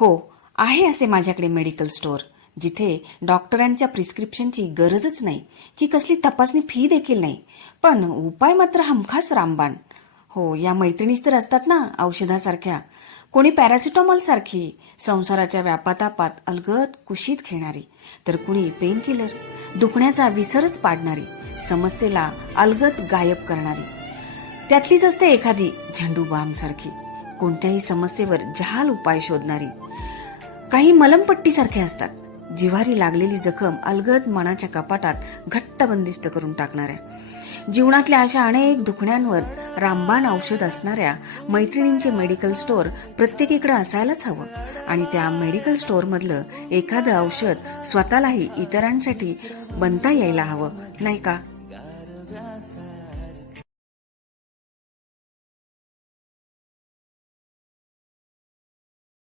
हो, आहे असे माझ्याकडे मेडिकल स्टोअर, जिथे डॉक्टरांच्या प्रिस्क्रिप्शनची गरजच नाही, की कसली तपासणी फी देखील नाही, पण उपाय मात्र हमखास रामबाण. हो, या मैत्रिणीच तर असतात ना औषधासारख्या, कोणी पॅरासिटॉमॉल सारखी संसाराच्या व्यापातापात अलगद कुशीत घेणारी, तर कुणी पेन किलर, दुखण्याचा विसरच पाडणारी, समस्येला अलगद गायब करणारी. त्यातलीच असते एखादी झंडू बाम सारखी, कोणत्याही समस्येवर जहाल उपाय शोधणारी. काही मलमपट्टी सारखे असतात, जिव्हारी लागलेली जखम अलगद मनाच्या कपाटात घट्ट बंदिस्त करून टाकणाऱ्या. जीवनातल्या अशा अनेक दुखण्यांवर रामबाण औषध असणाऱ्या मैत्रिणींचे मेडिकल स्टोअर प्रत्येकीकडे असायलाच हवं. आणि त्या मेडिकल स्टोअर मधलं एखादं औषध स्वतःलाही इतरांसाठी बनता यायला हवं, नाही का?